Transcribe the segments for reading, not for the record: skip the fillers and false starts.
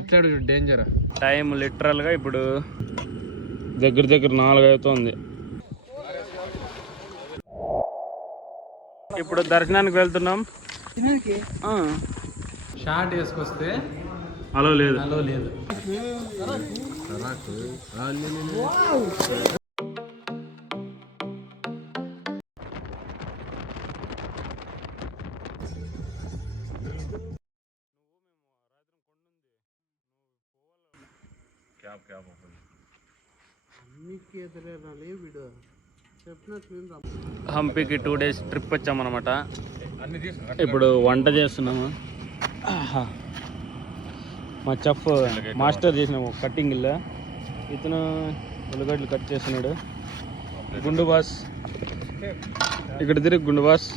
ఇట్లాడు danger. Time లిటరల్గా ఇప్పుడు దగ్గర 4 అవుతుంది. ఇప్పుడు దర్శనానికి వెళ్తున్నాం. షార్ట్ వేసుకొస్తే అలో లేదు. హంపీకి 2 days ట్రిప్ వచ్చామన్నమాట. ఇప్పుడు వంట చేస్తున్నాము. మా చెఫ్ మాస్టర్ చేసిన కట్టింగ్ ఇల్లు ఇతను ఉల్లిగడ్డలు కట్ చేస్తున్నాడు. గుండు బాస్ ఇక్కడ తిరిగి గుండు బాస్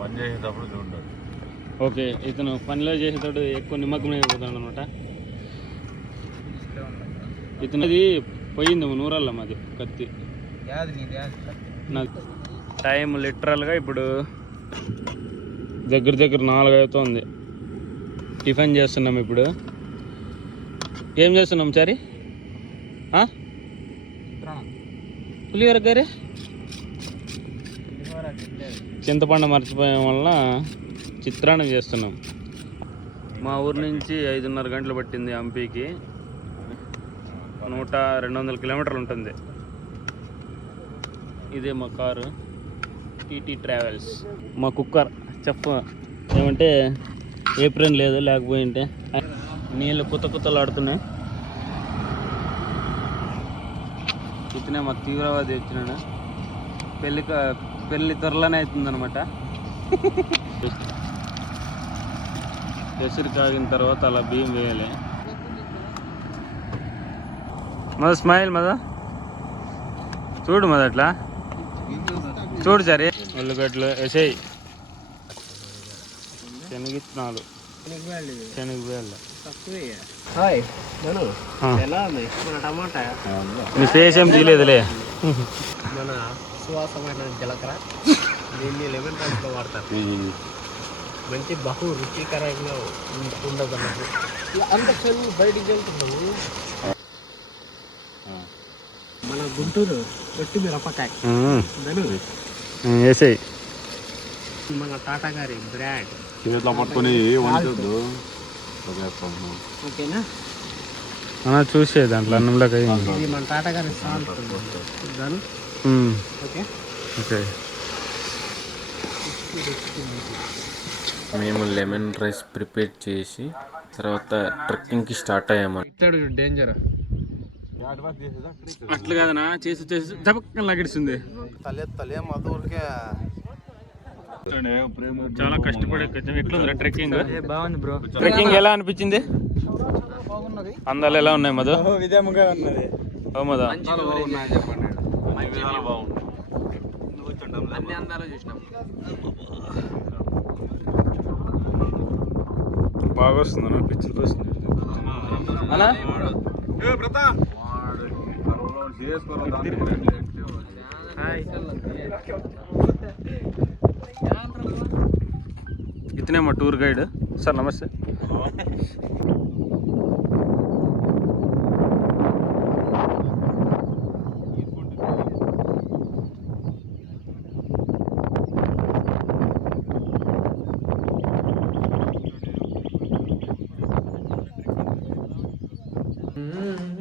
పని చేసేటప్పుడు చూడండి. ఓకే, ఇతను పనిలో చేసేటప్పుడు ఎక్కువ నిమగ్నం అయిపోతాడు అనమాట. ఇతనది పోయింది నూరల్ల మాది కత్తి. టైం లిటరల్గా ఇప్పుడు దగ్గర 4 అవుతుంది. టిఫిన్ చేస్తున్నాం. ఇప్పుడు ఏం చేస్తున్నాం చారి? పులిహోర గారే చింతపండు మర్చిపోయడం వల్ల చిత్రాన్నం చేస్తున్నాం. మా ఊరు నుంచి 5:30 గంటలు పట్టింది హంపీకి. 100-200 కిలోమీటర్లు ఉంటుంది. ఇదే మా కారు టీటీ ట్రావెల్స్. మా కుక్కర్ చెఫ్ ఏమంటే ఏప్రిల్ లేదు, లేకపోయింటే నీళ్ళు కుత్తలాడుతున్నాయి. ఇతనే మా తీవ్రవాది వచ్చినాడు. పెళ్ళి త్వరలోనే అవుతుందన్నమాట. ఎసురు కాగిన తర్వాత అలా బియ్యం వేయాలి. మద స్మైల్ మద చూడు మద అట్లా చూడు సరే. ఉల్లిగడ్డలు వేసేయి. శనగిత్తనాలు శనగబేళ్ళు. నీ ఫేస్ ఏం తీయలేదులే. మన సువాసమైన జీలకర్ర దీన్ని లెమన్ రైస్లో వాడతారు. మంచి బహు రుచికరంగా ఉండదు అన్నది. అంత చదువు బయటికి వెళ్తున్నాము. మన గుంటూరు కొట్టి మిరపకాయ వేసేయి. మన టాటా గారి బ్రాండ్ చేతిలో పట్టుకొని ఓకేనా చూసే దాంట్లో అన్నంలోకి ఇది మన టాటా గారి సాల్ట్. Okay okay. మేము లెమన్ రైస్ ప్రిపేర్ చేసి తర్వాత ట్రెక్కింగ్కి స్టార్ట్ అయ్యాము. డేంజర్ అట్లా కాదనా, చేసి జపక్కన లాగిస్తుంది. చాలా కష్టపడే ఎట్లుందిరా ట్రెక్కింగ్? బాగుంది బ్రో. ట్రెక్కింగ్ ఎలా అనిపించింది? అందాలు ఎలా ఉన్నాయి మధు? విధముగా ఉన్నది. ఓ మధు అన్ని అందాలు చూసినాం. బాగా వస్తుంది పిక్చర్ వస్తుంది. ఇతనే మా టూర్ గైడ్ సార్. నమస్తే.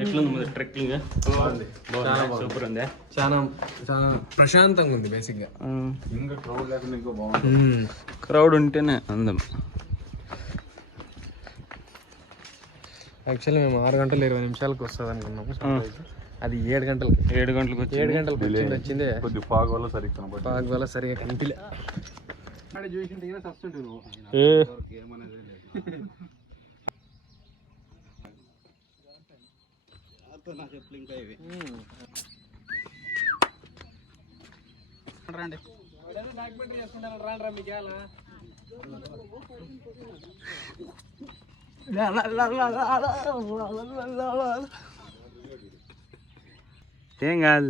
ఎట్లుంది మరి ట్రెక్కింగ్? సూపర్ ఉంది. చాలా ప్రశాంతంగా ఉంది. బేసిక్గా ఇంకా క్రౌడ్ లేకుండా ఇంకా బాగుంది. క్రౌడ్ ఉంటేనే అందం. యాక్చువల్లీ మేము 6 గంటలు 20 నిమిషాలకు వస్తుంది అనుకున్నాము. అది 7 గంటలకు 7 గంటలకు వచ్చింది. ఫాగ్ వల్ల సరిగా కనిపించలే. ఏం కాదు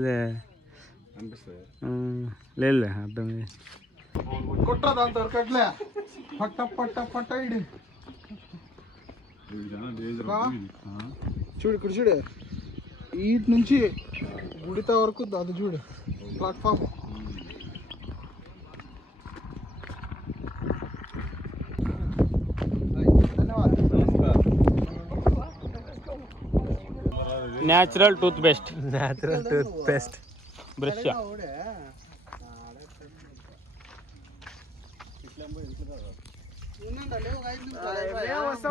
లేదు అర్థం. కుట్ర దాని దొరకట్లే. పట్ట పట్ట పట్ట ఇడి చూడు ఇక్కడ చూడు, వీటి నుంచి గుడిత వరకు అది చూడు platform. Natural toothpaste, natural toothpaste, brush.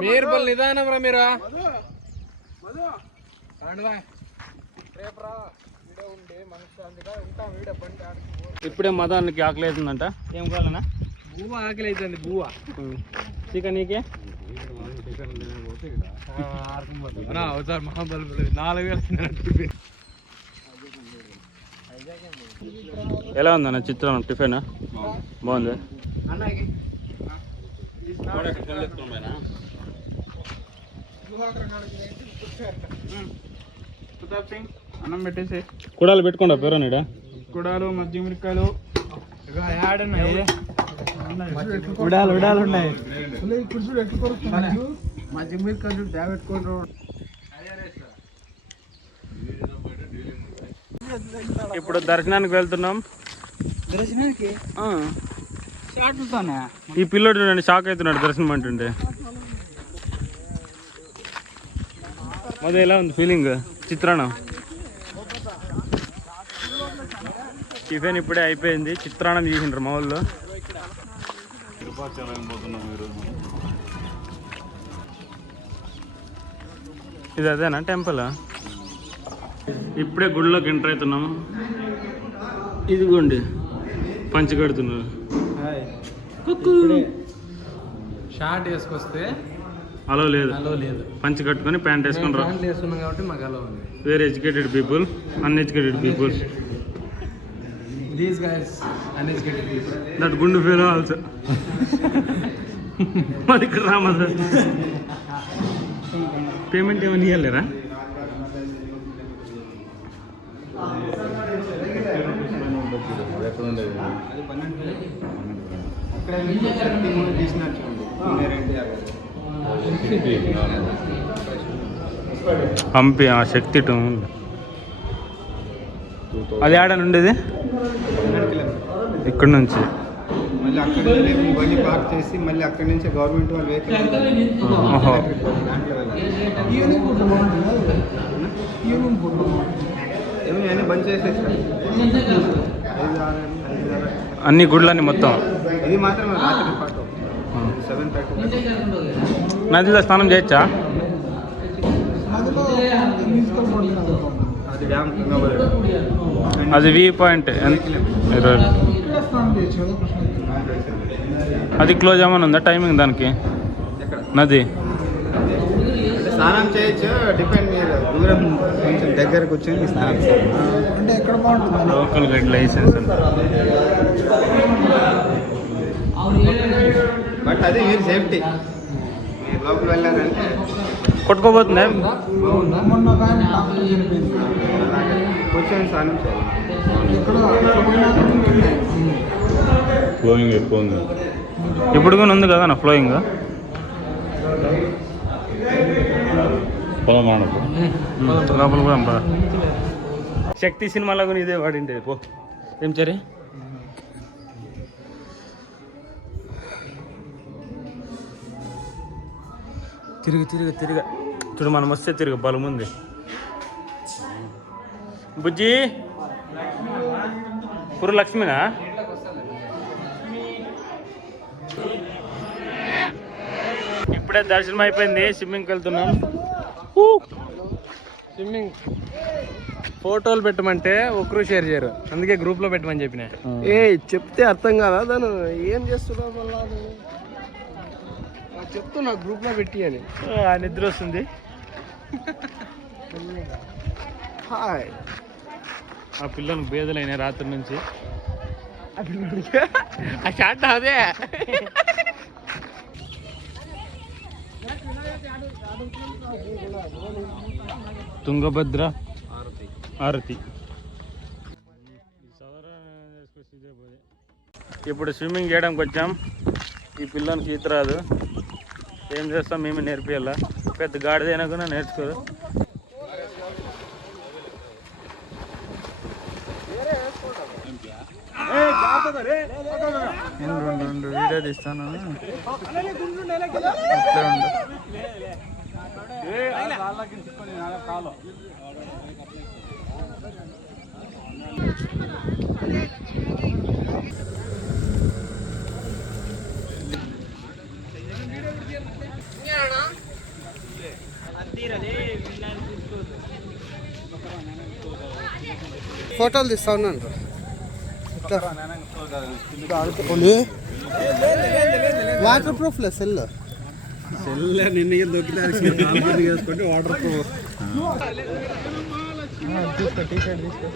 మీరు బల్ నిదానం రా మీరు. ఇప్పుడే మదానికి ఆకలి అవుతుందంట. ఏం కావాలన్నా? బువ్వ ఆకలి అవుతుంది. బువ్వ చికెన్ నీకే అవుతారు మహాబలి 4000. ఎలా ఉందన్న చిత్రం టిఫిన్? బాగుంది. అన్నం పెట్టేసి కుడాలు పెట్టుకోండి పేరునిడా. కుడాలు, మధ్య మిరకాయలు, ఉడాలు ఉన్నాయి. ఇప్పుడు చూడు ఎట్లా కొరుకుతున్నాడు. మధ్య మిరకాయలు పెట్టుకోండి. ఇప్పుడు దర్శనానికి వెళ్తున్నాం. దర్శనానికి ఈ పిల్లోడు చూడండి షాక్ అవుతున్నాడు దర్శనం అంటుంటే. మొదలు ఎలా ఉంది ఫీలింగ్? చిత్రాన్నం టిఫిన్ ఇప్పుడే అయిపోయింది. చిత్రాన్నం చేసిండ్రు మా వాళ్ళు. ఇది అదేనా టెంపుల్? ఇప్పుడే గుడిలోకి ఎంటర్ అవుతున్నాం. ఇదిగోండి పంచి కడుతున్నారు. షార్ట్ వేసుకొస్తే అలో లేదు, అలో లేదు. పంచి కట్టుకొని ప్యాంట్ వేసుకొని రా. ప్యాంట్ వేసుకున్నాం కాబట్టి మాకు అలో ఉంది. వేరే educated people, uneducated people. These guys uneducated people. That గుండు ఫెలో ఆల్సో. మరి ఇక్కడ రామా సార్ పేమెంట్ ఏమని ఇవ్వలేరా? హంపి శక్తి ఉంది. అది ఆడని ఉండేది ఇక్కడ నుంచి. మళ్ళీ అక్కడ బండి పార్క్ చేసి మళ్ళీ అక్కడి నుంచి గవర్నమెంట్ వాళ్ళు వెహికల్ ఏమి బంద్ చేసేసారు. అన్ని గుడ్లన్నీ మొత్తం. ఇది మాత్రం రాత్రి పాటు 7:30. నదిలో స్నానం చేయొచ్చా? అది డ్యామ్ అది వ్యూ పాయింట్. అది క్లోజ్ ఏమైనా ఉందా టైమింగ్ దానికి? నది స్నానం చేయొచ్చు, డిపెండ్. మీరు దూరం కొంచెం దగ్గరకు వచ్చి స్నానం అంటే ఎక్కడ బాగుంటుంది. లోకల్ గైడ్ లైసెన్స్ బట్ అది మీరు సేఫ్టీ. మీరు లోపల వెళ్ళారంటే కొట్టుకోబోతుందా? కూర్చొని స్నానం చేయాలి. ఫ్లోయింగ్ ఎక్కువ ఉంది. ఇప్పుడు కూడా ఉంది కదా నా ఫ్లోయింగ్. లోపల కూడా పద. శక్తి సినిమాలో కూడా ఇదే వాడిండేది. పో ఏం సరే. తిరిగి చూడు మనం వస్తే తిరిగి బలం ఉంది. బుజ్జి పురు లక్ష్మినా? ఇప్పుడే దర్శనం అయిపోయింది. స్విమ్మింగ్కి వెళ్తున్నాం. స్విమ్మింగ్ ఫోటోలు పెట్టమంటే ఒకరు షేర్ చేయరు, అందుకే గ్రూప్లో పెట్టమని చెప్పిన. చెప్తే అర్థం కాదా? దాని ఏం చేస్తున్నావు మళ్ళా? చెప్తున్నా గ్రూప్లో పెట్టి అని. నిద్ర వస్తుంది. హాయ్. ఆ పిల్లలకు బేదలైన రాత్రి నుంచి. ఆ షాట్ అదే. తుంగభద్ర ఆరతి. ఇప్పుడు స్విమ్మింగ్ చేయడానికి వచ్చాం. ఈ పిల్లలకి ఈత రాదు, ఏం చేస్తాం, మేమే నేర్పియాలా. పెద్ద గాడిదైనా కూడా నేర్చుకోరు. రెండు వీడియో తీస్తాను. అట్లే ఉండు. ఫోటోలు తీస్తా ఉన్నాను. వాటర్ ప్రూఫ్ లే సెల్ నిన్న దొరికి వేసుకుంటే వాటర్ ప్రూఫ్. తీసుకో టీ షర్ట్ తీసుకో.